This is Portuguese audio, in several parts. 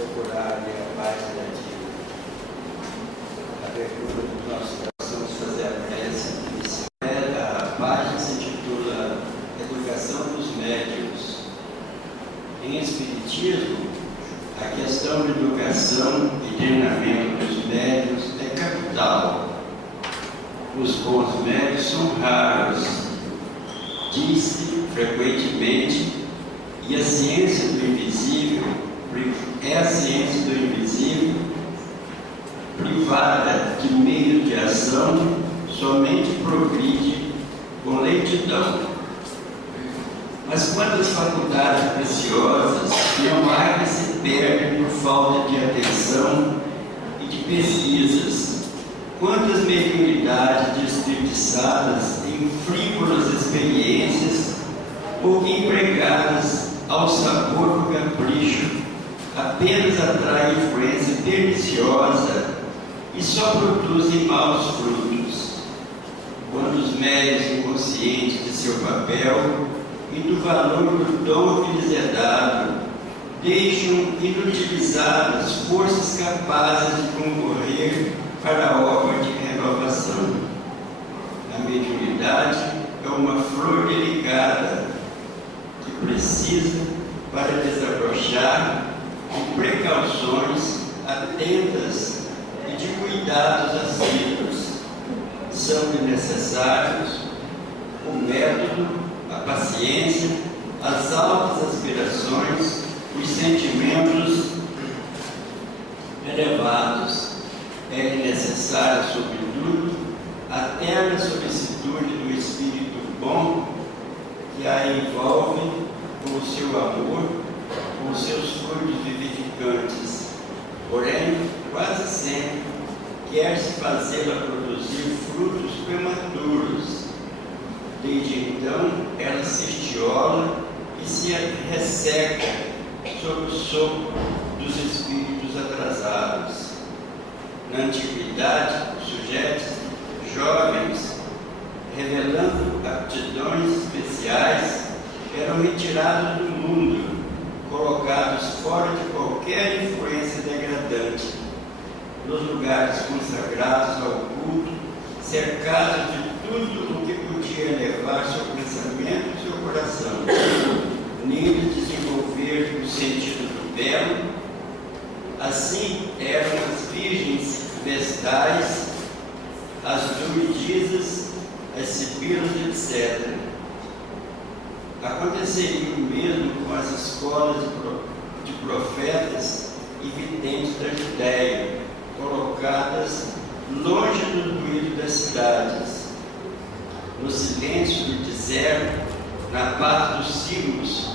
procurarem a página de abertura do nosso coração, vamos fazer a prece inicial. A página se intitula Educação dos Médiuns. Em Espiritismo, a questão de educação e treinamento dos médiuns é capital. Os bons médiuns são raros, diz-se frequentemente, e a ciência do invisível é a ciência do invisível, privada de meio de ação, somente progride com lentidão. Mas quantas faculdades preciosas não há que se perdem por falta de atenção e de pesquisas? Quantas mediunidades desperdiçadas em frívolas experiências ou empregadas ao sabor do capricho, apenas atraem influência perniciosa e só produzem maus frutos. Quando os médiuns inconscientes de seu papel e do valor do dom que lhes é dado, deixam inutilizadas forças capazes de concorrer para a obra de renovação. A mediunidade é uma flor delicada que precisa, para desabrochar, de precauções atentas e de cuidados assíduos. São necessários o método, a paciência, as altas aspirações, os sentimentos elevados. É necessário, sobretudo, a terna solicitude do Espírito bom que a envolve com o seu amor, com os seus frutos vivificantes. Porém, quase sempre quer-se fazê-la produzir frutos prematuros. Desde então, ela se estiola e se resseca sob o sopro dos espíritos atrasados. Na antiguidade, os sujeitos jovens, revelando aptidões especiais, eram retirados do mundo, colocados fora de qualquer influência degradante, nos lugares consagrados ao culto, cercados de tudo o que podia elevar seu pensamento e seu coração, nele desenvolver o sentido do belo. Assim eram as virgens vestais, as druidisas, as sibilas, etc. Aconteceria o mesmo com as escolas de profetas e videntes da Judéia, colocadas longe do ruído das cidades. No silêncio do deserto, na paz dos cimos,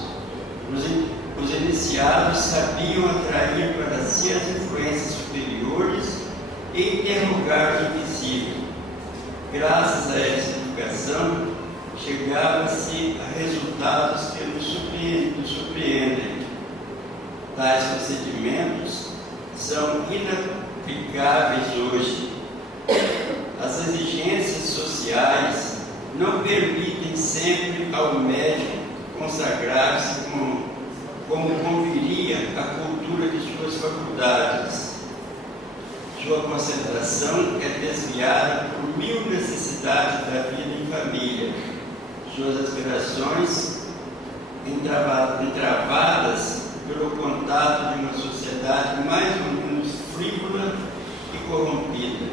os iniciados sabiam atrair para si as influências superiores e interrogar o invisível. Graças a essa educação, chegava-se a resultados que nos surpreendem. Tais procedimentos são inaplicáveis hoje. As exigências sociais não permitem sempre ao médium consagrar-se como conviria a cultura de suas faculdades. Sua concentração é desviada por mil necessidades da vida em família. Suas aspirações entravadas pelo contato de uma sociedade mais ou menos frívola e corrompida.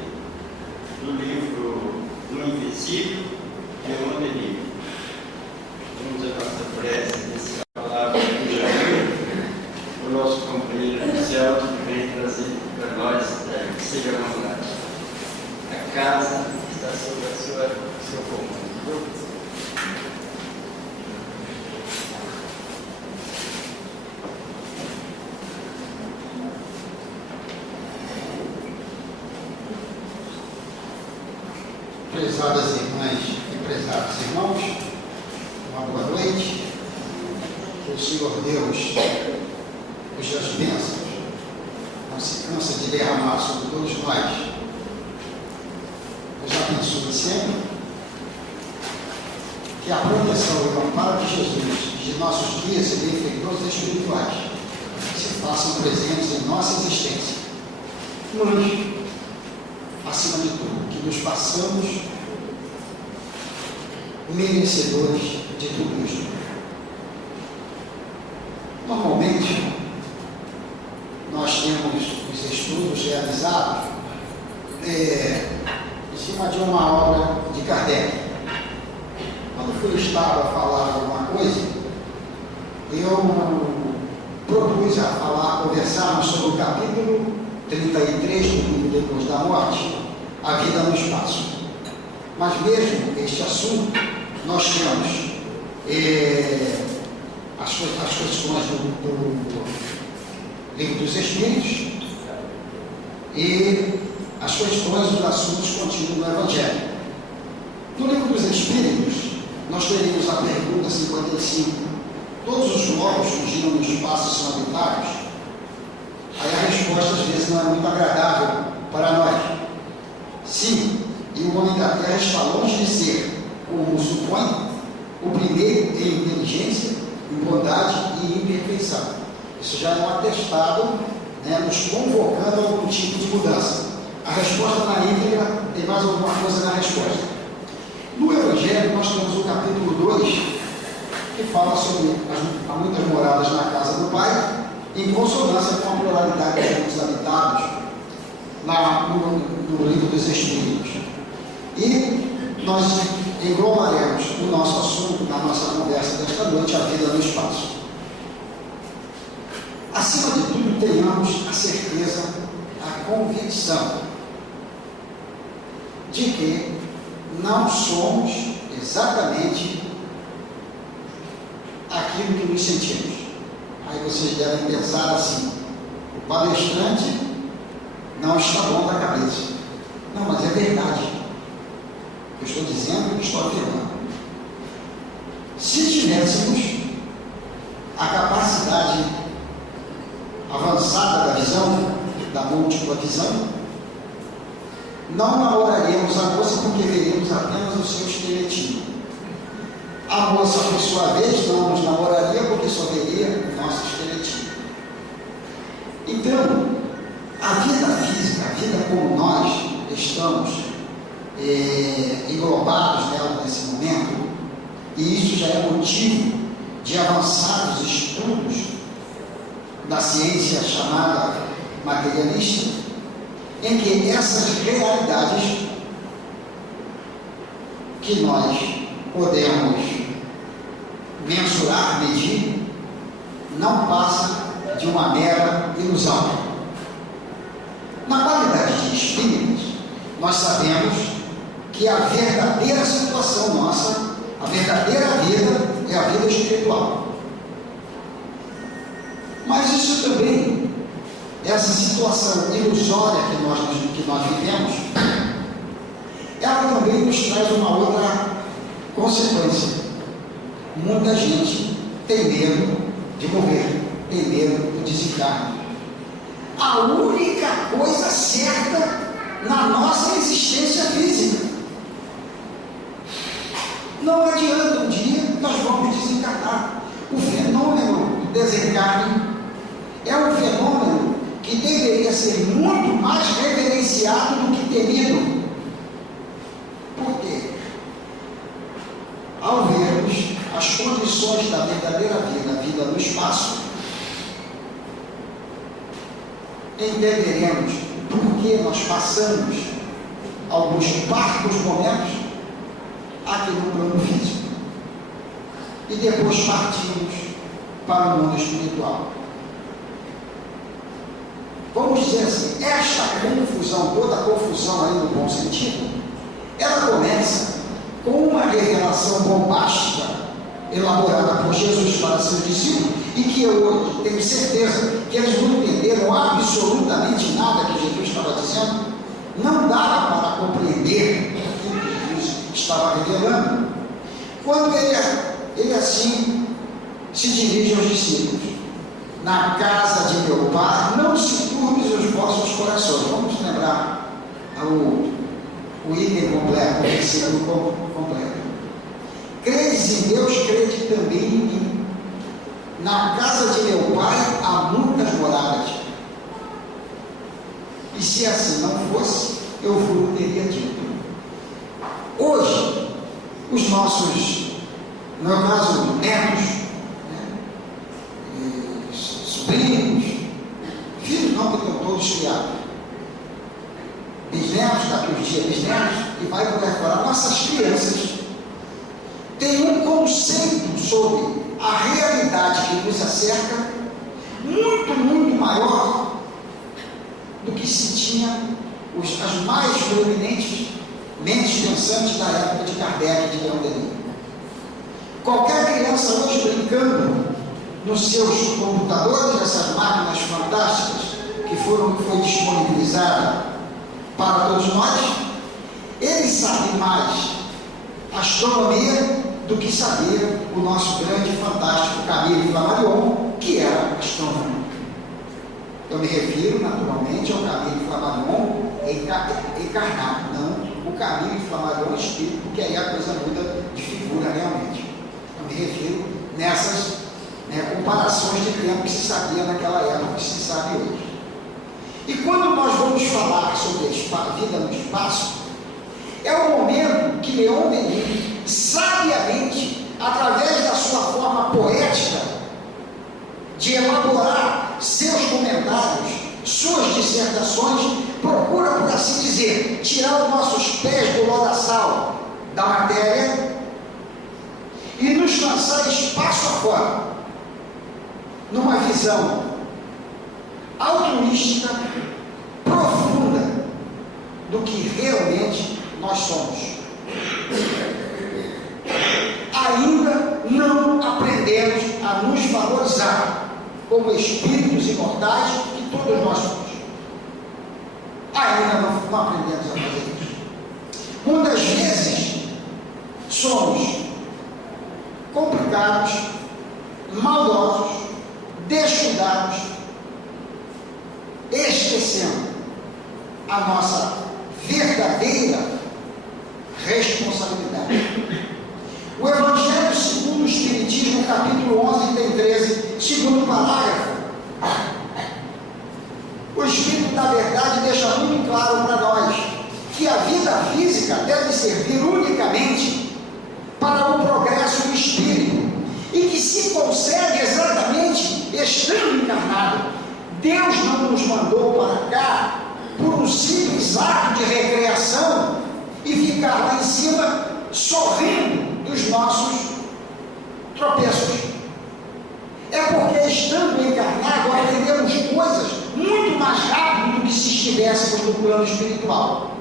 No livro No Invisível, Leon Denis. Vamos à nossa prece nessa palavra do Jair, o nosso companheiro do céu, que vem trazer para nós, que seja à vontade. A casa está sob o seu comando. Prezadas irmãs e prezados irmãos, uma boa noite. Que o Senhor Deus, cujas bênçãos não se cansa de derramar sobre todos nós, nos abençoe sempre. Que a proteção e o amparo de Jesus, de nossos guias e benfeitores espirituais, se façam presentes em nossa existência. Mas, acima de tudo, que nos façamos merecedores de tudo isso. Normalmente, nós temos os estudos realizados em cima de uma obra de Kardec. Quando fui estava a falar alguma coisa, eu propus a conversarmos sobre o capítulo 33 do livro Depois da Morte, a vida no espaço. Mas mesmo este assunto, nós temos as questões do Livro dos Espíritos e as questões dos assuntos contidos no Evangelho. No Livro dos Espíritos, nós teremos a pergunta 55. Todos os globos que giram no espaço são habitáveis? Aí a resposta às vezes não é muito agradável para nós. Sim, e o homem da Terra está longe de ser, como supõe, o primeiro em inteligência, em bondade e em perfeição. Isso já é um atestado, nos convocando a algum tipo de mudança. A resposta na íntegra tem mais alguma coisa na resposta. No Evangelho, nós temos o capítulo 2, que fala sobre há muitas moradas na casa do Pai, em consonância com a pluralidade dos mundos habitados no Livro dos Espíritos. E nós englobaremos o nosso assunto, na nossa conversa desta noite, a vida no espaço. Acima de tudo, tenhamos a certeza, a convicção de que não somos exatamente aquilo que nos sentimos. Aí vocês devem pensar assim: o palestrante não está bom da cabeça. Não, mas é verdade. Eu estou dizendo que estou afirmando. Se tivéssemos a capacidade avançada da visão, da múltipla visão, não namoraríamos a moça porque veríamos apenas o seu esqueletinho. A moça, por sua vez, não nos namoraria porque só veria o nosso esqueletinho. Então, a vida física, a vida como nós estamos englobados nela nesse momento, e isso já é motivo de avançados estudos da ciência chamada materialista, em que essas realidades que nós podemos mensurar, medir, não passa de uma mera ilusão. Na qualidade de espíritos, nós sabemos que a verdadeira situação nossa, a verdadeira vida, é a vida espiritual. Mas isso também, essa situação ilusória que nós vivemos, ela também nos traz uma outra consequência. Muita gente tem medo de morrer, tem medo do desencarne. A única coisa certa na nossa existência física. Não adianta, um dia nós vamos desencarnar. O fenômeno do desencarne é um fenômeno que deveria ser muito mais reverenciado do que temido. Por quê? Ao vermos as condições da verdadeira vida, a vida no espaço, entenderemos por que nós passamos alguns parcos momentos aqui no plano físico e depois partimos para o mundo espiritual. Vamos dizer assim, esta confusão, toda a confusão aí no bom sentido, ela começa com uma revelação bombástica elaborada por Jesus para seus discípulos, e que eu hoje tenho certeza que eles não entenderam absolutamente nada que Jesus estava dizendo. Não dava para compreender aquilo que Jesus estava revelando, quando ele assim se dirige aos discípulos: na casa de meu Pai não se turbem os vossos corações. Vamos lembrar o item completo, o versículo completo. Credes em Deus, crede também em mim. na casa de meu pai há muitas moradas. E se assim não fosse, eu vos teria dito. Hoje, os nossos, no meu caso, netos, sobrinhos, filhos não, que estão todos criados, bisnetos, daqui uns dias bisnetos, e vai por aí fora. Nossas crianças têm um conceito sobre a realidade que nos acerca muito, muito maior do que se tinha as mais proeminentes mentes pensantes da época de Kardec e de Leon Denis. Qualquer criança hoje brincando nos seus computadores, essas máquinas fantásticas que foi disponibilizada para todos nós, ele sabe mais astronomia do que sabia o nosso grande e fantástico Camille Flammarion, que era astrônomo. Eu me refiro naturalmente ao Camille Flammarion encarnado, não o Camille Flammarion espírito, porque aí a coisa muda de figura realmente. Eu me refiro nessas comparações de tempo que se sabia naquela época, que se sabe hoje. E quando nós vamos falar sobre a vida no espaço, é o momento que Leon Denis, sabiamente, através da sua forma poética, de elaborar seus comentários, suas dissertações, procura, por assim dizer, tirar os nossos pés do lodaçal da matéria e nos lançar espaço afora, numa visão altruística, profunda, do que realmente nós somos. Ainda não aprendemos a nos valorizar como espíritos imortais que todos nós somos. Ainda não aprendemos a fazer isso. Muitas vezes somos complicados, maldosos, descuidados, esquecendo a nossa verdadeira responsabilidade. O Evangelho segundo o Espiritismo, capítulo 11, tem 13, segundo parágrafo. O Espírito da Verdade deixa muito claro para nós que a vida física deve servir unicamente para o progresso do espírito e que se consegue exatamente estando encarnado. Deus não nos mandou para cá por um simples ato de recreação e ficar lá em cima sorrindo dos nossos tropeços. É porque estando encarnado aprendemos coisas muito mais rápido do que se estivéssemos no plano espiritual.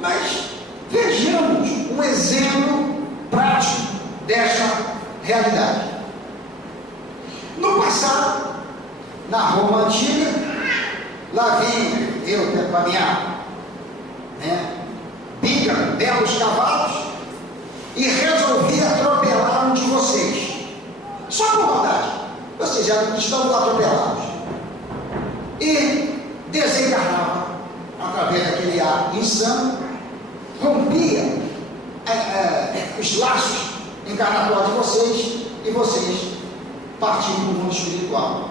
Mas vejamos um exemplo prático desta realidade. No passado, na Roma antiga, lá vinha eu com a minha bica, belos cavalos, e resolvi atropelar um de vocês. Só por maldade. Vocês já estão lá atropelados. E desencarnava através daquele ar insano, rompia os laços encarnatórios de vocês e vocês partiam do mundo espiritual.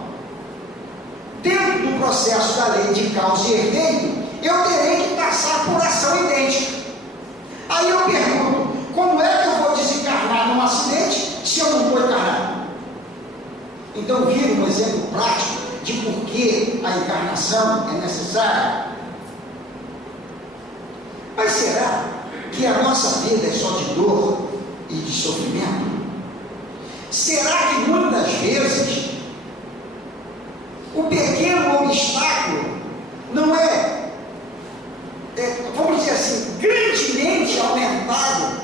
Dentro do processo da lei de causa e efeito, eu terei que passar por ação idêntica. Aí eu pergunto, como é que eu vou desencarnar num acidente se eu não vou encarnar? Então vira um exemplo prático de por que a encarnação é necessária. Mas será que a nossa vida é só de dor e de sofrimento? Será que muitas vezes o pequeno obstáculo não vamos dizer assim, grandemente aumentado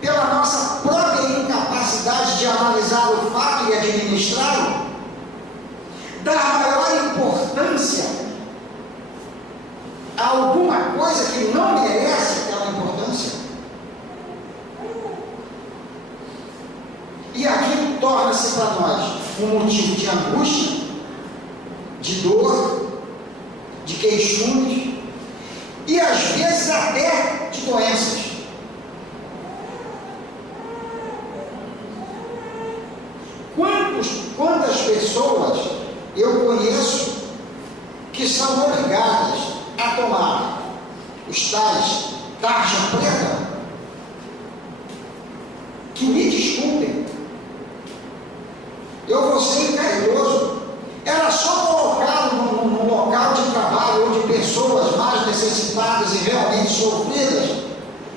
pela nossa própria incapacidade de analisar o fato e administrá-lo, dar maior importância a alguma coisa que não merece aquela importância? E aquilo torna-se para nós um motivo de angústia, de dor, de queixumes e às vezes até de doenças. pessoas eu conheço que são obrigadas a tomar os tais tarja preta, que me desculpem, eu vou ser caridoso, era só colocá-lo num local de trabalho onde pessoas mais necessitadas e realmente sofridas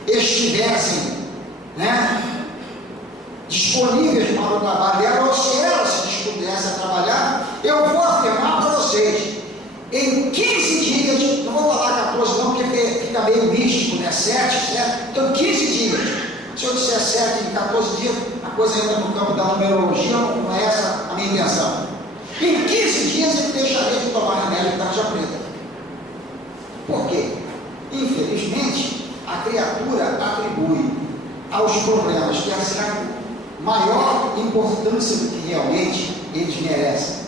estivessem, disponíveis para o trabalho dela, ou se ela se dispusesse a trabalhar. Eu vou afirmar para vocês, em 15 dias, não vou falar 14 não, porque fica meio místico, 7, certo? Então 15 dias, se eu disser 7 em 14 dias, a coisa entra no campo da numerologia, não é essa a minha intenção. Em 15 dias ele deixaria de tomar remédio de tarja preta. Por quê? Infelizmente, a criatura atribui aos problemas que a maior importância do que realmente eles merecem.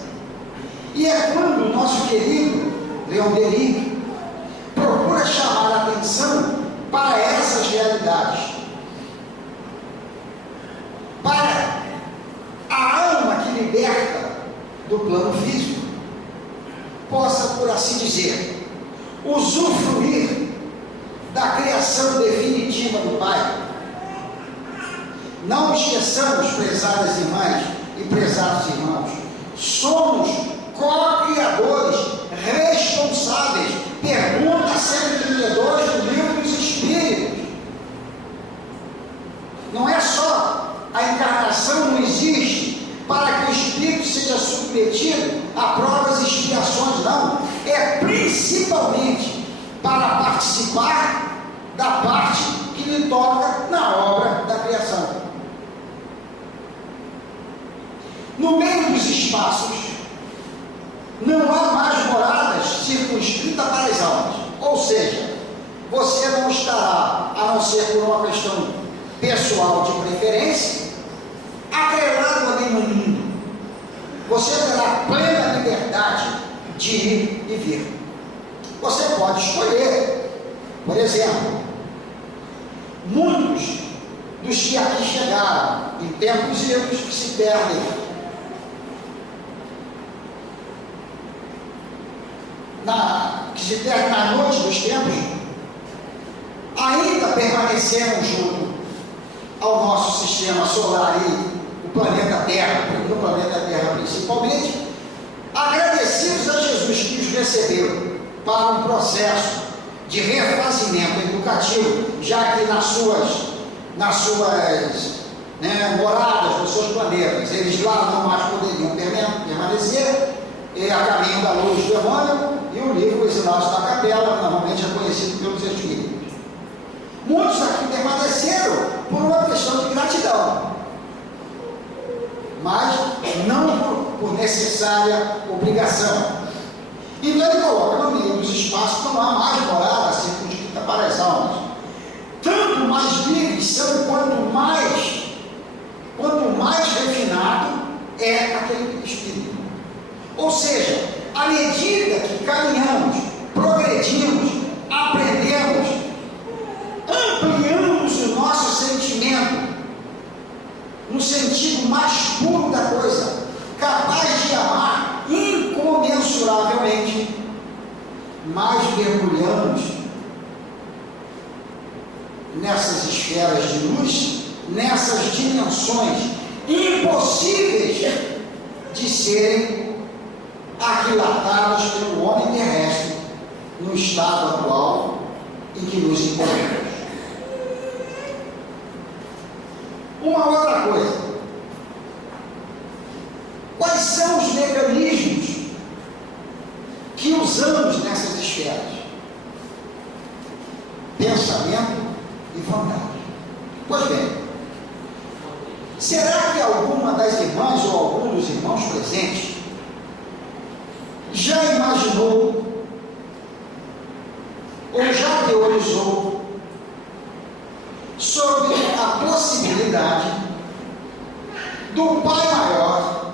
E é quando o nosso querido Leon Denis procura chamar a atenção para essas realidades, para a alma que liberta do plano físico possa, por assim dizer, usufruir da criação definitiva do Pai. Não esqueçamos, prezadas irmãs e prezados irmãos, somos co-criadores responsáveis. Pergunta 132 do Livro dos Espíritos. Não é só a encarnação, não existe para que o espírito seja submetido a provas e expiações, não. É principalmente para participar da parte que lhe toca na obra da criação. No meio dos espaços, não há mais moradas circunscritas para as almas. Ou seja, você não estará, a não ser por uma questão pessoal de preferência, atrelado a nenhum mundo. Você terá plena liberdade de ir e vir. Você pode escolher, por exemplo, muitos dos que aqui chegaram em tempos idos que se perdem na noite dos tempos, ainda permaneceram junto ao nosso sistema solar e o planeta Terra, no planeta Terra principalmente, agradecidos a Jesus que os recebeu para um processo de refazimento educativo, já que nas suas moradas, nos seus planetas, eles lá não mais poderiam permanecer, a caminho da luz do Emmanuel, e o livro Exilados da Capela, normalmente é conhecido pelos espíritos. Muitos aqui permaneceram por uma questão de gratidão, mas não por necessária obrigação. Então ele coloca no meio dos espaços, não há mais morada circunscrita para as almas. Tanto mais livres são quanto mais refinado é aquele espírito. Ou seja, à medida que caminhamos, progredimos, aprendemos, ampliamos o nosso sentimento no sentido mais puro da coisa, capaz de amar incomensuravelmente, mais mergulhamos nessas esferas de luz, nessas dimensões impossíveis de serem aquilatados pelo homem terrestre no estado atual em que nos encontramos. Uma outra coisa, quais são os mecanismos que usamos nessas esferas? Pensamento e vontade. Pois bem, será que alguma das irmãs ou algum dos irmãos presentes já imaginou ou já teorizou sobre a possibilidade do Pai Maior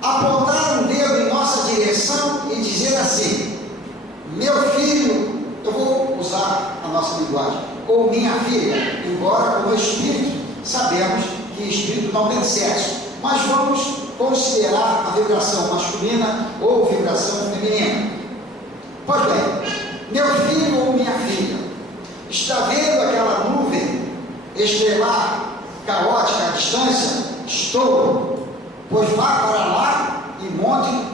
apontar um dedo em nossa direção e dizer assim: meu filho, eu vou usar a nossa linguagem, ou minha filha, embora como espírito sabemos que espírito não tem sexo, mas vamos considerar a vibração masculina ou vibração feminina. Pois bem, meu filho ou minha filha, está vendo aquela nuvem estrelar caótica à distância? Estou. Pois vá para lá e monte,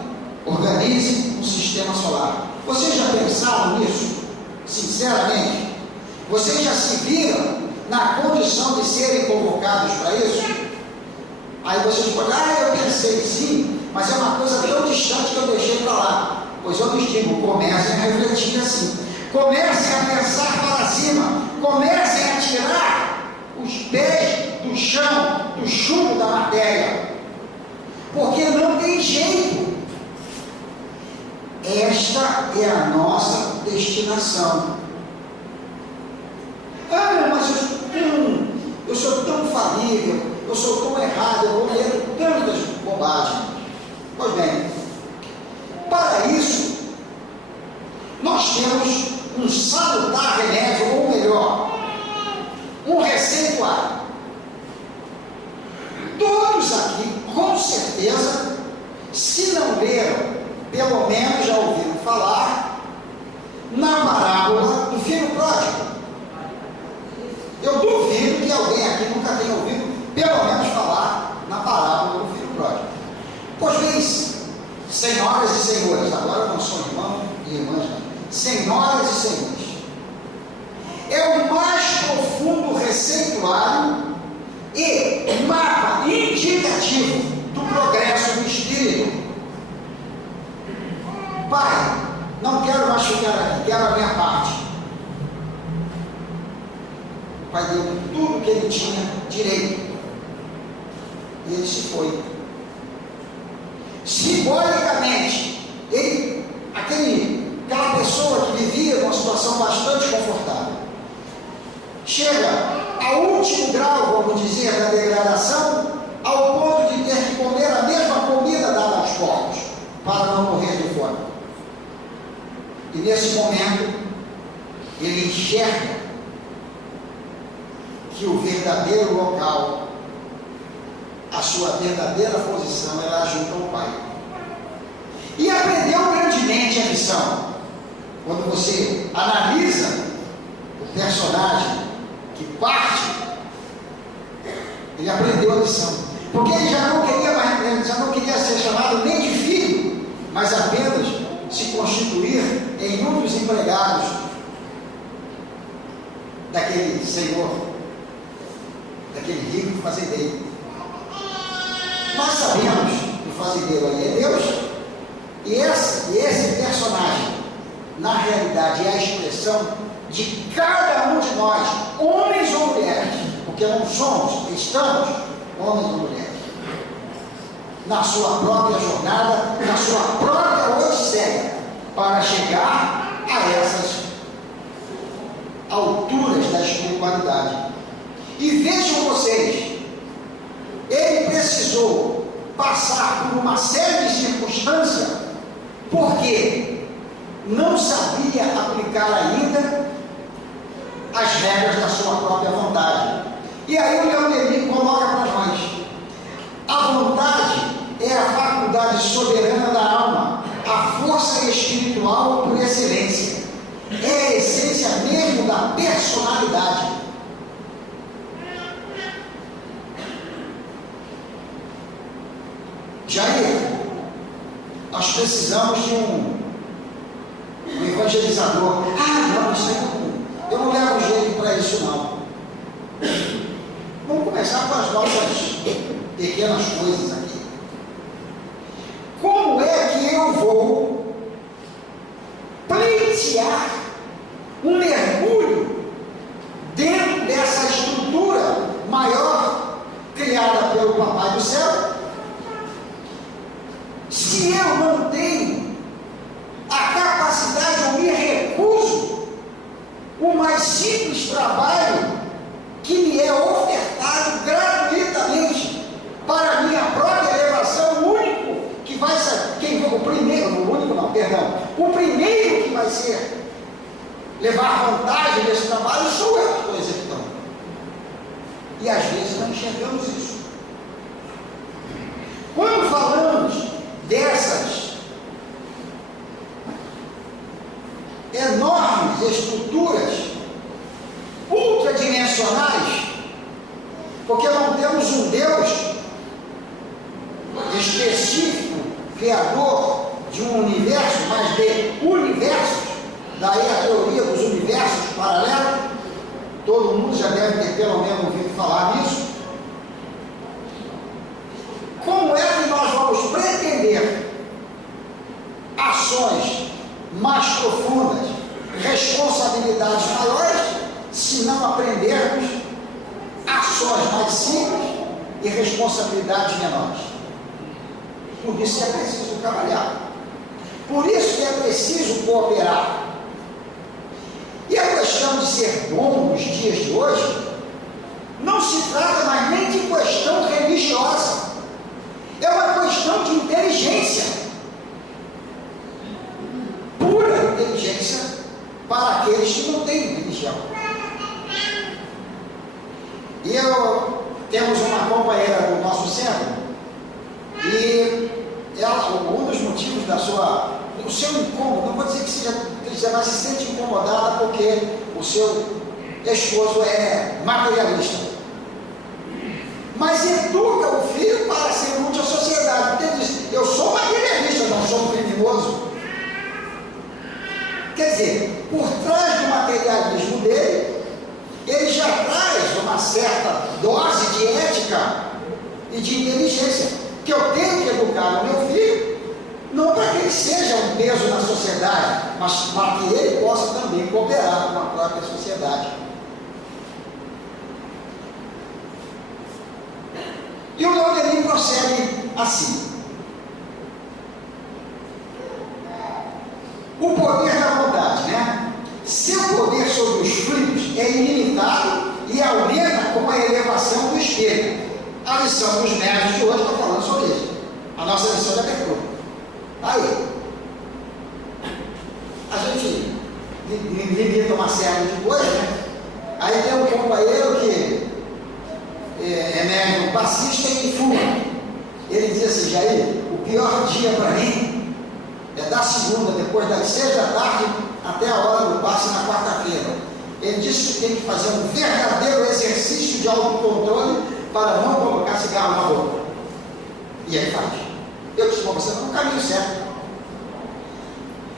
organize um sistema solar. Vocês já pensaram nisso? Sinceramente? Vocês já se viram na condição de serem convocados para isso? Aí vocês podem, eu pensei sim, mas é uma coisa tão distante que eu deixei para lá. Pois eu lhes digo, comecem a refletir assim. Comecem a pensar para cima. Comecem a tirar os pés do chão, do chumbo da matéria. Porque não tem jeito. Esta é a nossa destinação. Mas eu sou tão falível, eu sou tão errado, eu cometo tantas bobagens. Pois bem, para isso, nós temos um salutar remédio, ou melhor, um receituário. Todos aqui, com certeza, se não leram, pelo menos já ouviram falar na parábola do filho pródigo. Eu duvido que alguém aqui nunca tenha ouvido, pelo menos, falar na parábola do filho pródigo. Pois bem, senhoras e senhores, agora não sou irmão e irmãs, não. Senhoras e senhores, é o mais profundo receituário e mapa indicativo do progresso do espírito. Pai, não quero mais ficar aqui, quero a minha parte. O pai deu tudo que ele tinha direito e ele se foi. Simbolicamente, aquela pessoa que vivia numa situação bastante confortável, chega ao último grau, vamos dizer, da degradação, ao ponto de ter que comer a mesma comida dada aos porcos, para não morrer de fome. E nesse momento, ele enxerga que o verdadeiro local, a sua verdadeira posição era junto ao Pai. E aprendeu grandemente a lição. Quando você analisa o personagem que parte, ele aprendeu a lição. Porque ele já não queria ser chamado nem de filho, mas apenas se constituir em um dos empregados daquele senhor, daquele rico fazendeiro. Nós sabemos que o fazendeiro aí é Deus, e esse personagem, na realidade, é a expressão de cada um de nós, homens ou mulheres, porque não somos, estamos homens ou mulheres, na sua própria jornada, na sua própria odisseia, para chegar a essas alturas da espiritualidade. E vejam vocês, ele precisou passar por uma série de circunstâncias, porque não sabia aplicar ainda as regras da sua própria vontade. E aí o Leon Denis coloca para nós: a vontade é a faculdade soberana da alma, a força espiritual por excelência, é a essência mesmo da personalidade. Jair, nós precisamos de um evangelizador. Não, isso aí eu não levo jeito para isso não. Vamos começar com as nossas pequenas coisas aqui. Como é que eu vou pleitear um mergulho dentro dessa estrutura maior criada pelo Papai do Céu, se eu não tenho a capacidade, eu me recuso o mais simples trabalho que me é ofertado gratuitamente para a minha própria elevação? O único que vai ser, o primeiro que vai ser levar vantagem desse trabalho sou eu que estou executando. E às vezes não enxergamos isso. Quando essas enormes estruturas ultradimensionais, porque não temos um Deus específico, criador de um universo, mas de universos, daí a teoria dos universos paralelos. Todo mundo já deve ter pelo menos ouvido falar nisso. Como é que nós vamos pretender ações mais profundas, responsabilidades maiores, se não aprendermos ações mais simples e responsabilidades menores? Por isso que é preciso trabalhar, por isso que é preciso cooperar. E a questão de ser bom nos dias de hoje não se trata mais nem de questão religiosa, é uma questão de inteligência, pura inteligência para aqueles que não têm religião. E temos uma companheira do nosso centro, e ela, um dos motivos do seu incômodo, não vou dizer que seja triste, mas se sente incomodada porque o seu esposo é materialista, mas educa o filho para ser útil à sociedade, porque ele diz: eu sou materialista, não sou um criminoso. Quer dizer, por trás do materialismo dele, ele já traz uma certa dose de ética e de inteligência, que eu tenho que educar o meu filho, não para que ele seja um peso na sociedade, mas para que ele possa também cooperar com a própria sociedade. E o Leon Denis prossegue assim: o poder da vontade, né? Seu poder sobre os fluidos é ilimitado e aumenta com a elevação do espelho. A lição dos médios de hoje está falando sobre isso. A nossa lição de abertura. Aí, a gente limita uma série de coisas, né? Aí tem um companheiro que é médium passista e fuma. Ele diz assim: Jair, o pior dia para mim é da segunda, depois das 6 da tarde, até a hora do passe na quarta-feira. Ele disse que tem que fazer um verdadeiro exercício de autocontrole para não colocar cigarro na boca. E aí faz. Eu disse: você está no caminho certo.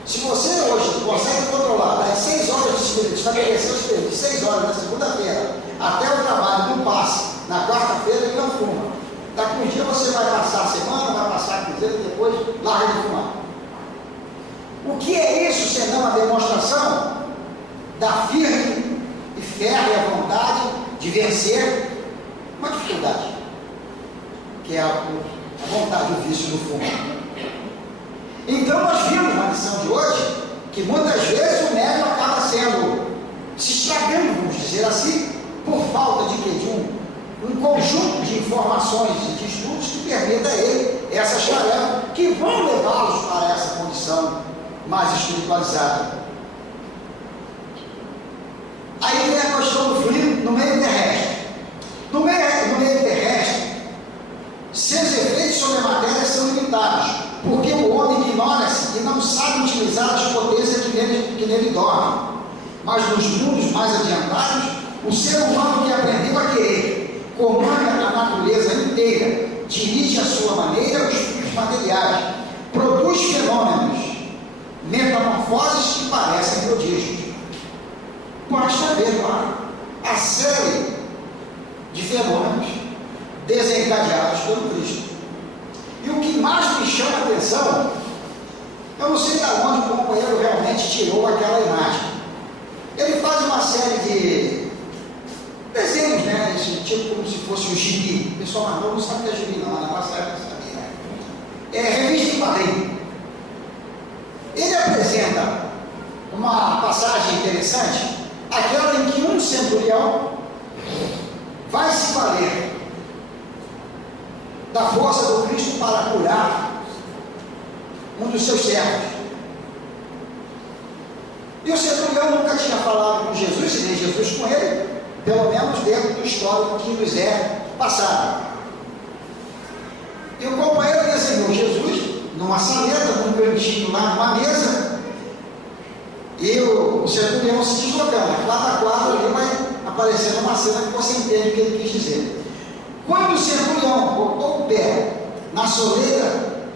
Se você hoje consegue controlar das 6 horas de espírito, estabelecer o espírito de 6 horas na segunda-feira até o trabalho do passe na quarta-feira, ele não fuma. Daqui um dia você vai passar a semana, vai passar a quinzena e depois larga de fumar. O que é isso senão a demonstração da firme e férrea vontade de vencer uma dificuldade, que é a vontade, o vício do fumo? Então nós vimos na lição de hoje que muitas vezes o médium acaba se estragando, vamos dizer assim, por falta de um conjunto de informações e de estudos que permita a ele essas tarefas que vão levá-los para essa condição mais espiritualizada. Aí vem a questão do fluido no meio terrestre. No meio terrestre, seus efeitos sobre a matéria são limitados, porque o homem ignora-se e não sabe utilizar as potências que nele dormem. Mas nos mundos mais adiantados, o ser humano que aprendeu a querer comanda a natureza inteira, dirige a sua maneira os fluidos materiais, produz fenômenos, metamorfoses que parecem prodígios. Basta ver lá a série de fenômenos desencadeados pelo Cristo. E o que mais me chama a atenção, eu não sei de onde o companheiro realmente tirou aquela imagem. Ele faz uma série de desenhos, né? Esse tipo como se fosse um gibi. O pessoal mais novo não sabe o que é gibi, não, na nossa época não sabia, né? É revista em quadrinho. Ele apresenta uma passagem interessante, aquela em que um centurião vai se valer da força do Cristo para curar um dos seus servos. E o centurião nunca tinha falado com Jesus, e nem Jesus com ele, pelo menos dentro do histórico que nos é passado. E o companheiro desenhou Jesus numa saleta, num cantinho lá, numa mesa, e o centurião se deslocando. Quadra a quadra ali vai aparecendo uma cena que você entende o que ele quis dizer. Quando o centurião botou o pé na soleira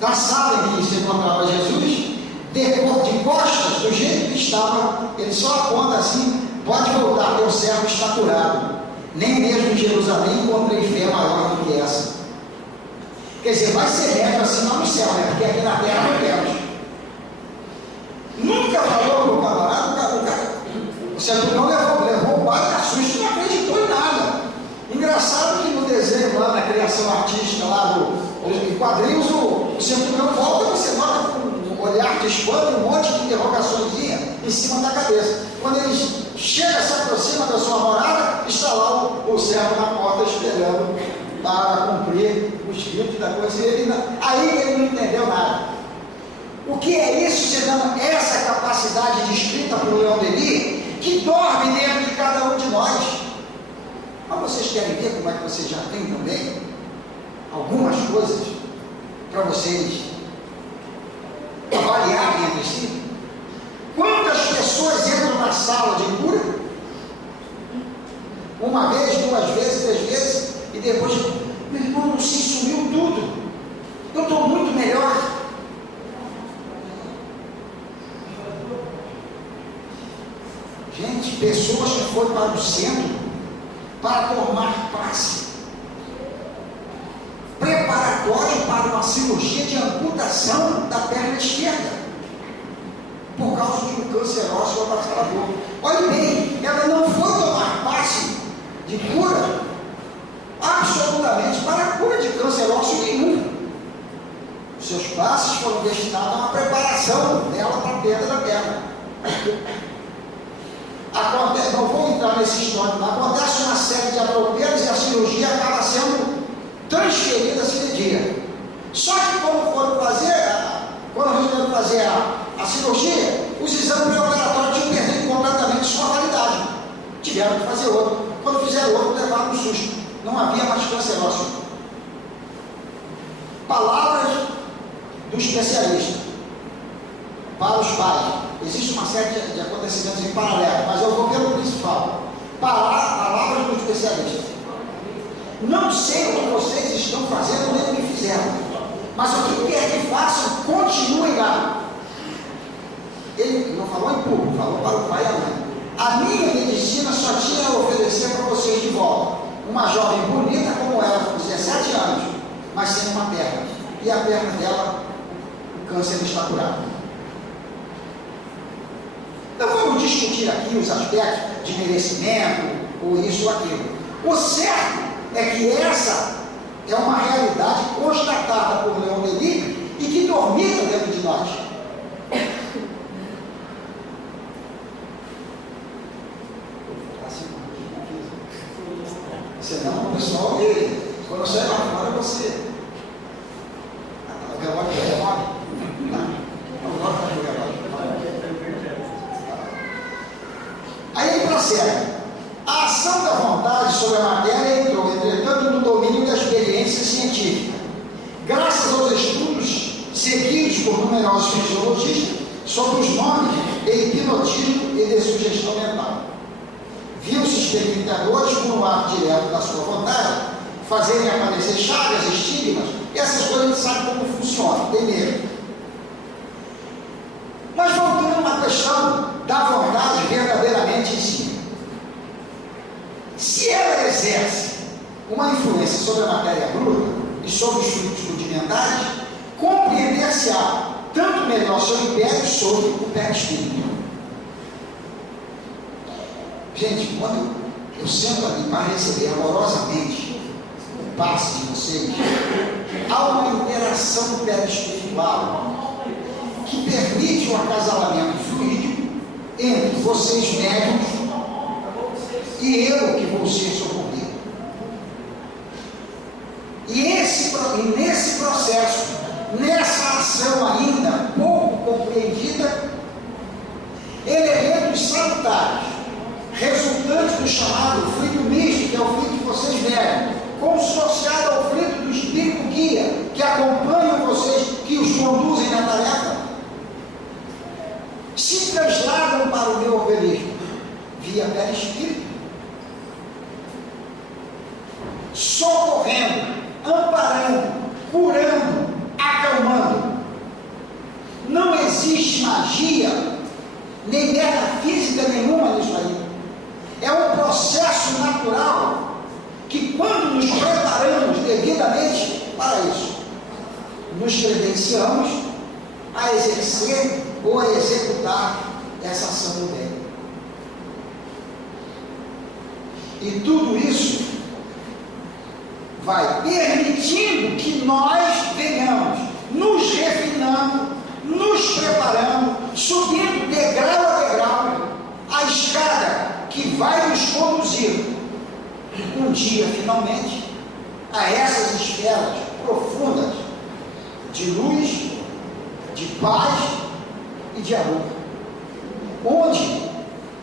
da sala em que se encontrava Jesus, de costas, do jeito que estava, ele só aponta assim: pode voltar, teu servo está curado. Nem mesmo em Jerusalém encontrei fé maior do que essa. Quer dizer, vai ser reto assim lá no céu, né? Porque aqui na terra não temos. Nunca falou para o camarada, o centurião levou o pai da susto, não acreditou em nada. Engraçado que no desenho lá, na criação artística lá em quadrinhos, o centurião volta e você nota com um olhar de espanto, um monte de interrogações em cima da cabeça. Quando ele chega, se aproxima da sua morada, está lá o servo na porta esperando para cumprir o escrito da coisa. Aí ele não entendeu nada. O que é isso, senão essa capacidade de escrita para o Leão Denis, que dorme dentro de cada um de nós? Mas vocês querem ver como é que vocês já têm também algumas coisas para vocês avaliarem entre si? Quantas pessoas entram na sala de cura? Uma vez, duas vezes, três vezes, e depois, meu irmão, não se sumiu tudo. Eu estou muito melhor. Gente, pessoas que foram para o centro para tomar passe preparatório para uma cirurgia de amputação da perna esquerda, por causa de um câncer ósseo avassalador. Olhe bem, ela não foi tomar passe de cura absolutamente para a cura de câncer ósseo nenhum. Os seus passes foram destinados a uma preparação dela para a perda da perna. Não vou entrar nesse histórico, mas acontece uma série de atropelos e a cirurgia acaba sendo transferida a cirurgia. Só que quando resolveram fazer a cirurgia, os exames pré-operatórios tinham perdido completamente sua validade. Tiveram que fazer outro. Quando fizeram outro, levaram um susto. Não havia mais câncer ósseo. Palavras do especialista para os pais. Existe uma série de acontecimentos em paralelo, mas eu vou pelo principal. Palavras do especialista. Não sei o que vocês estão fazendo nem o que fizeram, mas o que quer que façam, continuem lá. Ele não falou em público, falou para o pai e a mãe. A minha medicina só tinha a oferecer para vocês de volta uma jovem bonita como ela, com 17 anos, mas sem uma perna. E a perna dela, o câncer está curado. Não vamos discutir aqui os aspectos de merecimento, ou isso ou aquilo. O certo é que essa é uma realidade constatada por Leão Denis e que dormita dentro de nós. Senão o pessoal, quando eu sair lá fora, você. O relógio é 9. O relógio está no relógio. Aí ele prossegue. A ação da vontade sobre a matéria entrou, entretanto, no domínio da experiência científica. Graças aos estudos seguidos por numerosos fisiologistas sobre os nomes de hipnotismo e de sugestão mental. Viu-se experimentadores, por um ato direto da sua vontade, fazerem aparecer chagas, estigmas, e essas coisas a gente sabe como funciona, tem medo. Mas voltando à questão da vontade verdadeiramente em si. Se ela exerce uma influência sobre a matéria bruta e sobre os frutos rudimentares, compreender-se-á tanto melhor seu império sobre o perispírito. Gente, quando eu sento ali para receber amorosamente o passe de vocês, há uma interação perispiritual que permite um acasalamento fluídico entre vocês médiuns e eu que vou ser socorrido. E nesse processo, nessa ação ainda pouco compreendida, elementos salutares, resultantes do chamado fluido místico, que é o fluido que vocês bebem, consociado ao fluido do Espírito Guia, que acompanha vocês, que os socorrendo, amparando, curando, acalmando. Não existe magia, nem metafísica nenhuma nisso aí. É um processo natural que, quando nos preparamos devidamente para isso, nos credenciamos a exercer ou a executar essa ação do bem. E tudo isso vai permitindo que nós venhamos nos refinando, nos preparando, subindo degrau a degrau a escada que vai nos conduzir um dia finalmente a essas esferas profundas de luz, de paz e de amor, onde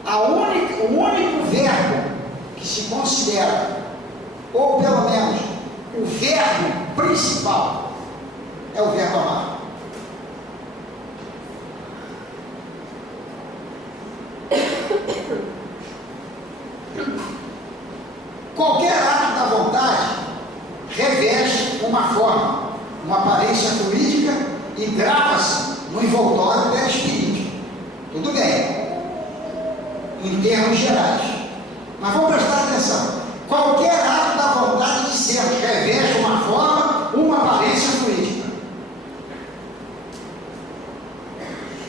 o único verbo que se considera, ou pelo menos o verbo principal, é o verbo amar. Qualquer ato da vontade reveste uma forma, uma aparência fluídica e grava-se no envoltório perispírito. Tudo bem, em termos gerais. Mas vamos prestar atenção. Qualquer ato da vontade de ser reveste uma forma, uma aparência fluídica.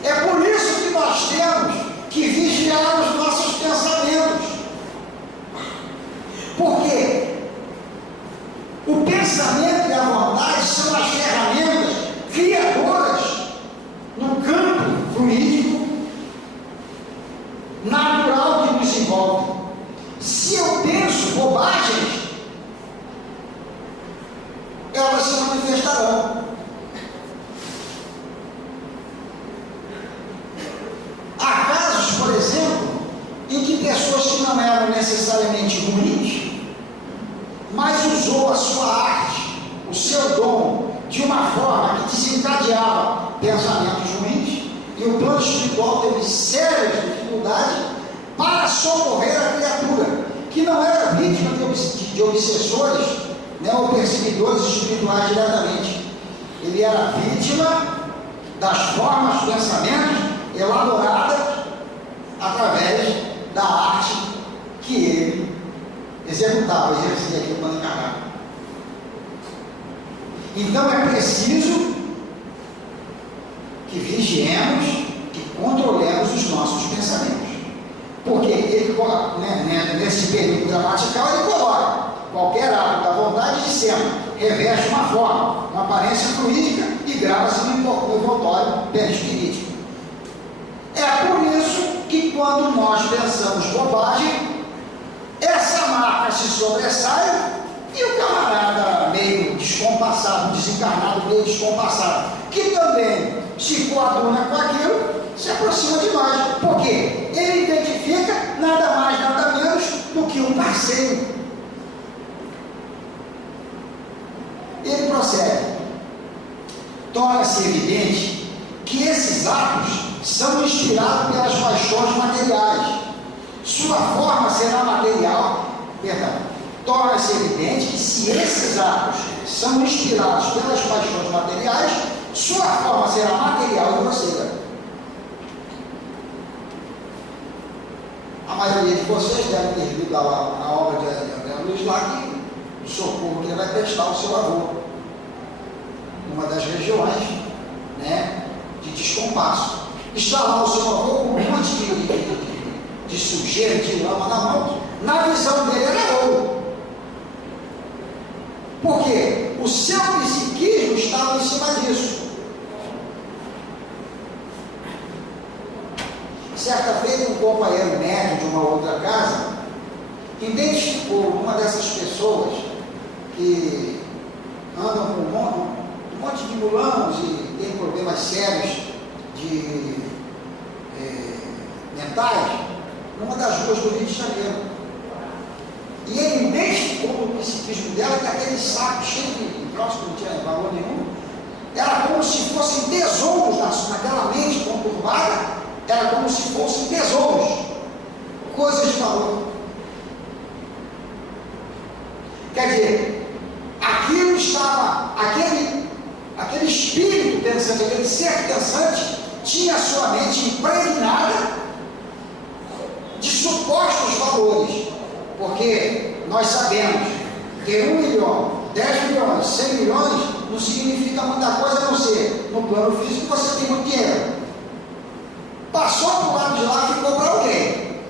É por isso que nós temos que vigiar os nossos pensamentos. Porque o pensamento e a vontade são as ferramentas criadoras no campo fluídico natural que nos envolve. Se eu penso bobagens, elas se manifestarão. Há casos, por exemplo, em que pessoas que não eram necessariamente ruins, mas usou a sua arte, o seu dom, de uma forma que desencadeava pensamentos ruins, e o plano espiritual teve sérias dificuldades para socorrer a criatura, que não era vítima de obsessores, né, ou perseguidores espirituais diretamente. Ele era vítima das formas de pensamento elaboradas através da arte que ele executava, exercia aqui no plano encarnado. Então é preciso que vigiemos, que controlemos os nossos pensamentos. Porque ele, nesse período gramatical, ele coloca qualquer ato da vontade de ser, reveste uma forma, uma aparência fluídica e grava-se no envoltório perispirítico. É por isso que, quando nós pensamos bobagem, essa marca se sobressai e o camarada meio descompassado, desencarnado, meio descompassado, que também se coaduna com aquilo, se aproxima de nós, porque ele identifica nada mais, nada menos do que um parceiro. Ele prossegue. Torna-se evidente que esses atos são inspirados pelas paixões materiais. Sua forma será material, torna-se evidente que se esses atos são inspirados pelas paixões materiais, sua forma será material e grosseira. A maioria de vocês deve ter lido a obra de André Luiz lá, que o socorro que ele vai prestar ao seu avô, numa das regiões, né, de descompasso. Está lá o seu avô com um monte de sujeira, de lama na mão. Na visão dele era ouro. Porque o seu psiquismo estava em cima disso. Certa vez, um companheiro médico de uma outra casa identificou uma dessas pessoas que andam com um monte de mulanos e tem problemas sérios mentais, numa das ruas do Rio de Janeiro. E ele identificou no psiquismo dela que aquele saco cheio de troços que não tinha valor nenhum, era como se fossem tesouros naquela mente conturbada. Era como se fossem tesouros, coisas de valor. Quer dizer, aquilo estava, aquele espírito pensante, aquele ser pensante, tinha a sua mente impregnada de supostos valores, porque nós sabemos que 1 milhão, 10 milhões, 100 milhões não significa muita coisa a não ser, no plano físico você tem muito dinheiro. Passou para o lado de lá, ficou para alguém.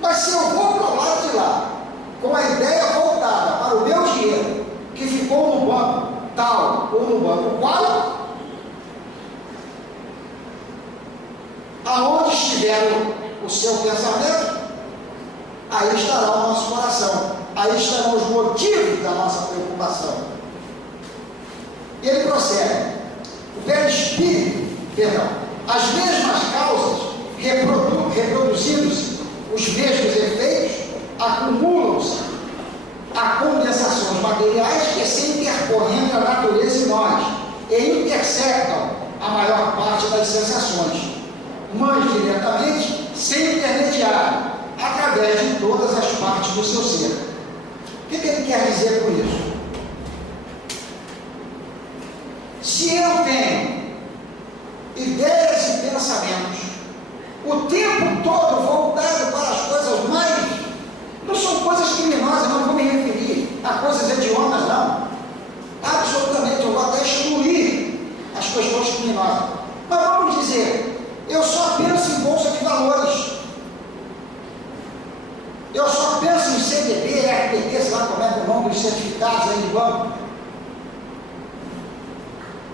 Mas se eu vou para o lado de lá, com a ideia voltada para o meu dinheiro, que ficou no banco tal ou no banco qual, aonde estiver o seu pensamento, aí estará o nosso coração, aí estarão os motivos da nossa preocupação. E ele prossegue: o perispírito, as mesmas causas reproduzindo-se, os mesmos efeitos, acumulam-se a condensações materiais que se interpõem entre a natureza e nós, e interceptam a maior parte das sensações, mas diretamente, sem intermediário, através de todas as partes do seu ser. O que ele quer dizer com isso? Se eu tenho ideias e pensamentos o tempo todo voltado para as coisas mais, não são coisas criminosas, não vou me referir a coisas hediondas, não, absolutamente, eu vou até excluir as questões criminosas, mas vamos dizer, eu só penso em bolsa de valores, eu só penso em CDB, RPT, sei lá como é o nome dos certificados aí de banco.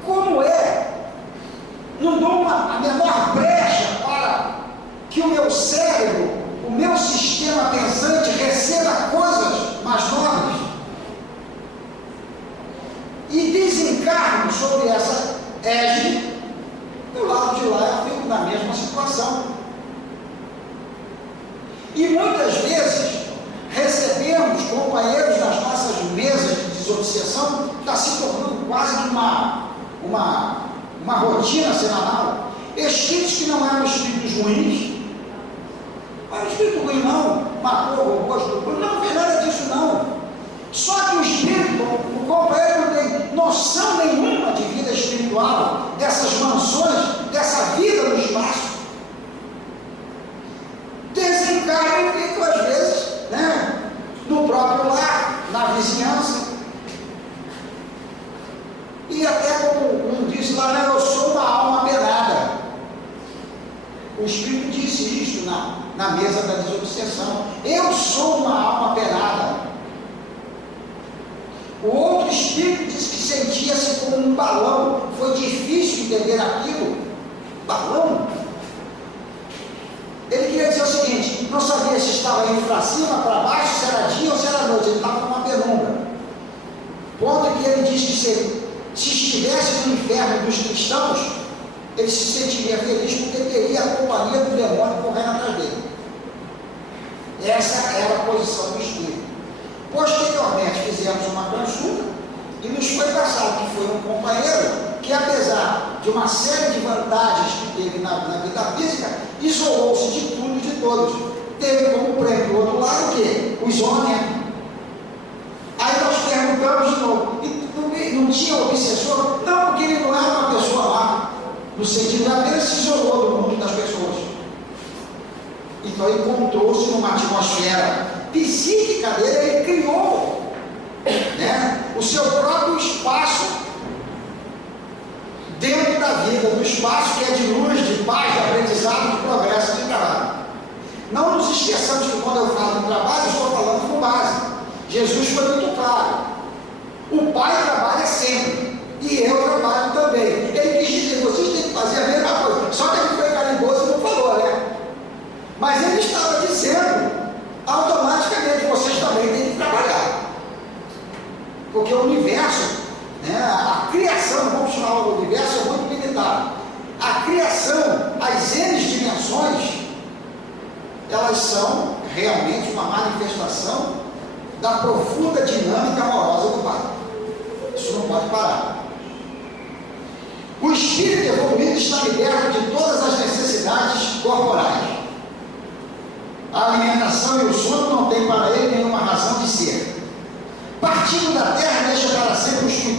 Como é? Não dou a menor brecha para que o meu cérebro, o meu sistema pensante receba coisas mais nobres e desencarno sobre essa égide. Do lado de lá eu fico na mesma situação. E muitas vezes recebemos companheiros nas nossas mesas de desobsessão, está se tornando quase uma rotina semanal. Espíritos que não eram espíritos ruins, mas espírito ruim não, matou, roubou, estupro, não fez nada disso não. Só que o espírito, o companheiro não tem noção nenhuma de vida espiritual, dessas mansões, dessa vida no espaço. Desencarna e fica às vezes, né, no próprio lar, na vizinhança. E até como um disse lá, né, eu sou uma alma penada. O Espírito disse isto na mesa da desobsessão. Eu sou uma alma penada. O outro Espírito disse que sentia-se como um balão. Foi difícil entender aquilo. Balão? Ele queria dizer o seguinte, não sabia se estava indo para cima, para baixo, se era dia ou se era noite. Ele estava numa penumbra. Ponto que ele diz que se estivesse no inferno dos cristãos, ele se sentiria feliz porque teria a companhia do demônio correndo atrás dele. Essa era a posição do Espírito. Posteriormente fizemos uma consulta e nos foi passado que foi um companheiro que, apesar de uma série de vantagens que teve na vida física, isolou-se de tudo e de todos. Teve como prêmio do outro lado o quê? O isolamento. Aí nós perguntamos de novo, e não tinha obsessor? Não, porque ele não era uma pessoa má, no sentido de apenas se isolou do mundo das pessoas. Então ele encontrou-se numa atmosfera psíquica dele, ele criou, né, o seu próprio espaço dentro da vida, do espaço que é de luz, de paz, de aprendizado, de progresso, de trabalho. Não nos esqueçamos que quando eu falo de trabalho, eu estou falando com base. Jesus foi muito claro. O Pai trabalha sempre. E eu trabalho também. Ele quis dizer, vocês têm que fazer a mesma coisa. Só que ele foi carinhoso e não falou, né? Mas ele estava dizendo, automaticamente, vocês também têm que trabalhar. Porque o universo, né, a criação, vamos chamar o universo, é muito limitado. A criação, as N dimensões, elas são realmente uma manifestação da profunda dinâmica amorosa do Pai. Isso não pode parar. O espírito evoluído está liberto de todas as necessidades corporais. A alimentação e o sono não têm para ele nenhuma razão de ser.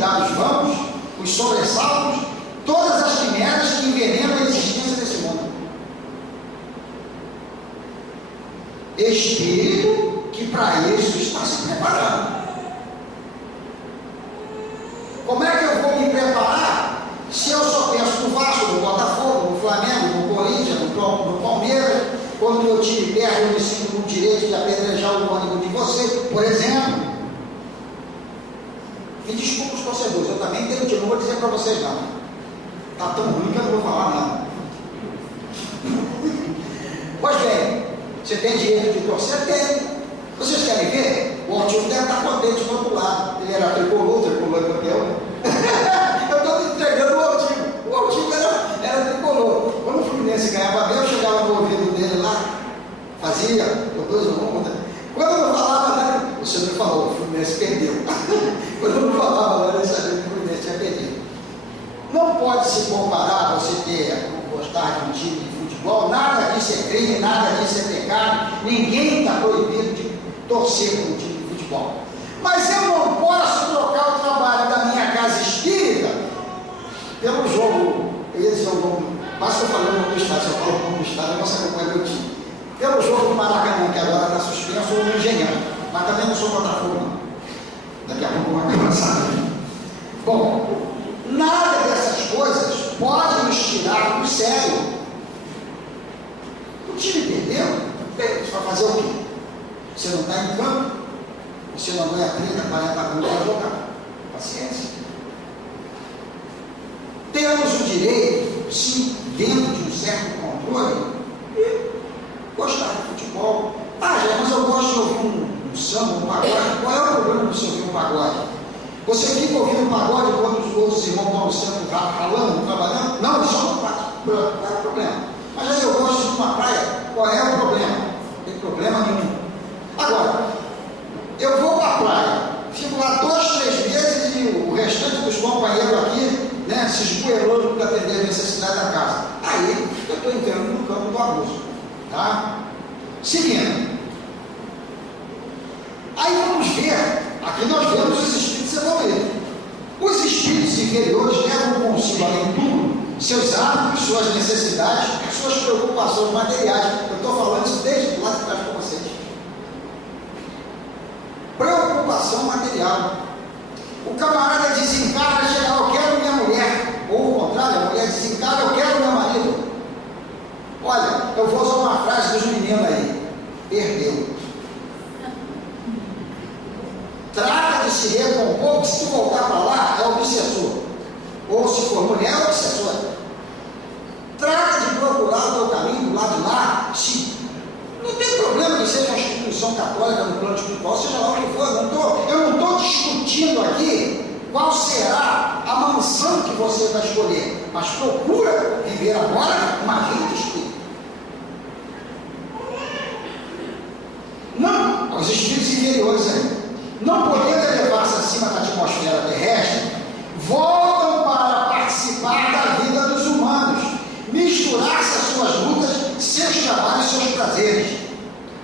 cuidados vãos, os sobressaltos, todas as quimeras que envenenam a existência desse mundo. Espírito que para isso está se preparando. Como é que eu vou me preparar se eu só penso no Vasco, no Botafogo, no Flamengo, no Corinthians, no Palmeiras? Quando meu time perde, eu me sinto no direito de apedrejar o ônibus de você, por exemplo. Me desculpa os torcedores, eu também tenho time, não vou dizer para vocês não. Está tão ruim que eu não vou falar nada. Pois bem, você tem direito de torcer? Tem. Vocês querem ver? O Altinho deve estar contente do outro lado. Ele era tricolor campeão. Eu estou entregando o Altinho. O Altinho era tricolor. Quando o Fluminense ganhava bem, eu chegava no ouvido dele lá, fazia, por 2-1. Quando eu não falava nada, o senhor me falou, o Fluminense perdeu. Quando eu não falava nada, ele sabia que o Fluminense tinha perdido. Não pode se comparar você gostar de um time de futebol, nada disso é crime, nada disso é pecado, ninguém está proibido de torcer por um time de futebol. Mas eu não posso trocar o trabalho da minha casa espírita pelo jogo, eu ia dizer o nome, mas que eu falei o nome do estado, se eu falo o nome do estado, eu não sei acompanhar meu time. Pelo jogo do Maracanã, que agora está suspenso, ou no Engenhão, mas também não sou Botafogo. Daqui a pouco vai começar. Bom, nada dessas coisas pode nos tirar do sério. O time perdeu, você vai fazer o quê? Você não está em campo, você não ganha 30, 40 minutos para jogar. Paciência. Temos o direito, sim, dentro de um certo controle, de gostar de futebol. Mas eu gosto de ouvir um samba, um pagode. Qual é o problema de você ouvir um pagode? Você fica ouvindo um pagode enquanto os outros irmãos estão no centro ralando, trabalhando? Não, isso não é o problema. Mas aí eu gosto de ir uma praia. Qual é o problema? Não tem problema nenhum. Agora, eu vou para a praia, fico lá 2-3 meses e o restante dos companheiros aqui, né, se esgoelando para atender a necessidade da casa. Aí eu estou entrando no campo do abuso. Tá? Seguindo. Aí vamos ver, aqui nós vemos os espíritos evoluídos. Os espíritos inferiores levam consigo, além de tudo, seus hábitos, suas necessidades, suas preocupações materiais. Eu estou falando isso desde lá de trás para vocês. Preocupação material. O camarada desencarna, chega lá, eu quero minha mulher. Ou o contrário, a mulher desencarna, eu quero meu marido. Olha, eu vou usar uma frase dos meninos aí. Perdeu. Trata de se recompor, porque se tu voltar para lá, é obsessor. Ou se for mulher, é obsessor. Trata de procurar o teu caminho do lado de lá. Sim. Não tem problema que seja uma instituição católica no plano espiritual, seja lá o que for. Eu não estou discutindo aqui qual será a mansão que você vai escolher. Mas procura viver agora uma vida de espírito. Não, os espíritos inferiores aí, não podendo elevar-se acima da atmosfera terrestre, voltam para participar da vida dos humanos, misturar-se às suas lutas, seus trabalhos, seus prazeres,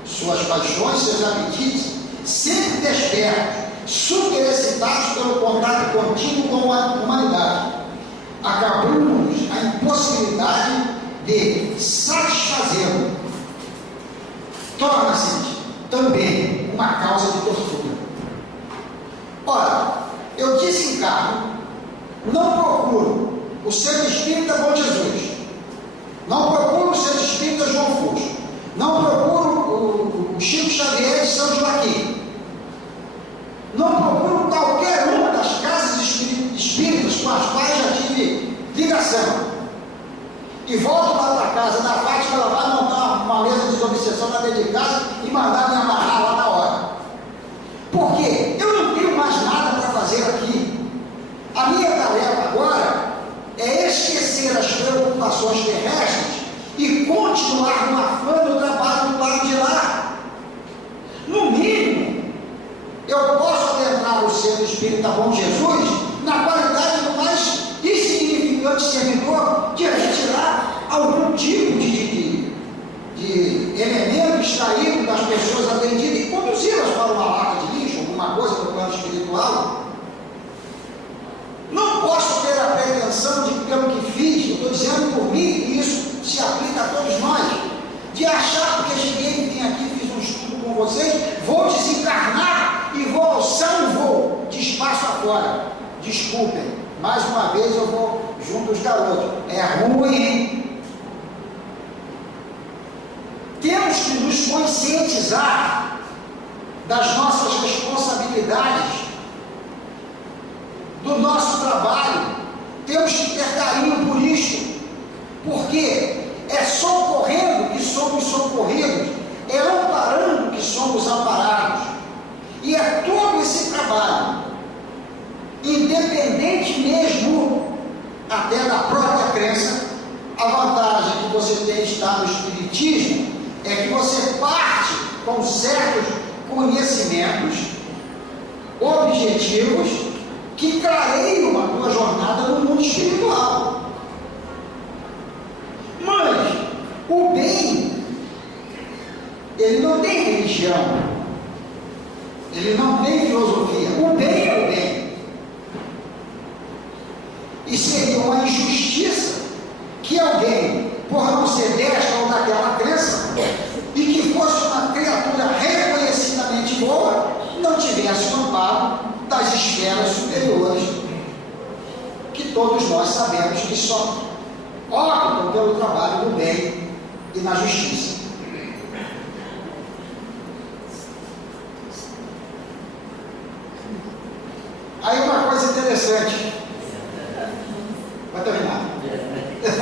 suas paixões, seus apetites, sempre despertos, superexcitados pelo contato contínuo com a humanidade. Acabamos a impossibilidade de satisfazê-lo. Torna-se também uma causa de tortura. Ora, eu desencarno, não procuro o centro espírita Bom Jesus, não procuro o centro espírita João Fusco, não procuro o Chico Xavier de São Joaquim, não procuro qualquer uma das casas espíritas com as quais já tive ligação. E volto lá para casa da Fátima, ela vai montar uma mesa de desobsessão lá dentro de casa e mandar me amarrar lá na hora. Por quê? Eu não tenho mais nada para fazer aqui. A minha tarefa agora é esquecer as preocupações terrestres e continuar no afã do trabalho do lado de lá. No mínimo, eu posso adentrar o centro espírita Bom Jesus na qualidade do mais insignificante servidor de retirar algum tipo de elemento extraído das pessoas atendidas e conduzi-las para uma lata de lixo, alguma coisa no plano espiritual. por mim, e isso se aplica a todos nós, de achar porque cheguei, vim aqui, fiz um estudo com vocês, vou desencarnar e vou alçar um voo de espaço afora. Desculpem, mais uma vez eu vou junto aos garotos. É ruim. Temos que nos conscientizar das nossas responsabilidades, do nosso trabalho. Temos que ter carinho por isso, porque é socorrendo que somos socorridos, é amparando que somos amparados, e é todo esse trabalho, independente mesmo até da própria crença. A vantagem que você tem de estar no Espiritismo é que você parte com certos conhecimentos objetivos que clareiam a tua jornada no mundo espiritual. Mas o bem, ele não tem religião, ele não tem filosofia. O bem é o bem. E seria uma injustiça que alguém, por não ser desta ou daquela crença, e que fosse uma criatura reconhecidamente boa, não tivesse o amparo das esferas superiores, que todos nós sabemos que só optam pelo trabalho do bem e na justiça. Aí uma coisa interessante. Vai terminar?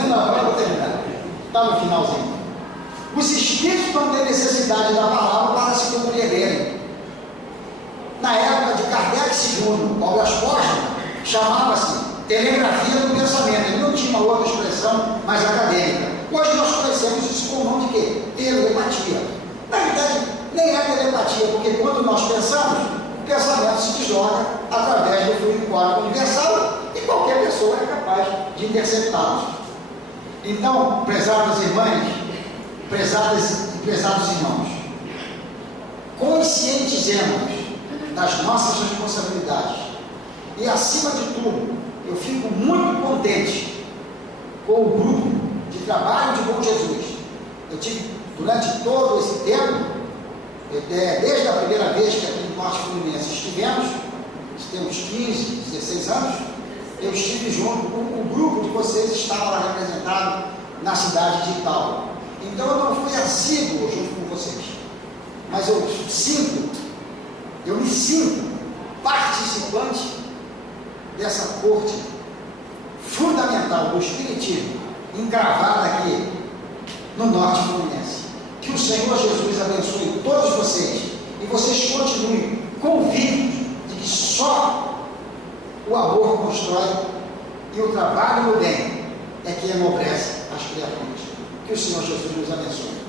Não, vou terminar. Está no finalzinho. Os espíritos não têm necessidade da palavra para se compreenderem. Na época de Kardec II, Obras Póstumas, chamava-se telegrafia do pensamento. Ele não tinha uma outra expressão mais acadêmica. Hoje nós conhecemos isso com o nome de quê? Telepatia. Na verdade, nem é telepatia, porque quando nós pensamos, o pensamento se desloca através do fluido quântico universal e qualquer pessoa é capaz de interceptá-los. Então, prezadas irmãs, prezados irmãos, conscientizemos das nossas responsabilidades. E acima de tudo, eu fico muito contente com o grupo de trabalho de Bom Jesus. Eu tive, durante todo esse tempo, desde a primeira vez que aqui no Norte Fluminense estivemos, temos 15, 16 anos, eu estive junto com o grupo de vocês que estava lá representado na cidade de Itaú. Então eu não fui assíduo junto com vocês, mas eu me sinto participante dessa corte fundamental do Espiritismo, encravada aqui no Norte Fluminense. Que o Senhor Jesus abençoe todos vocês e vocês continuem convictos de que só o amor constrói e o trabalho no bem é que enobrece as criaturas. Que o Senhor Jesus nos abençoe.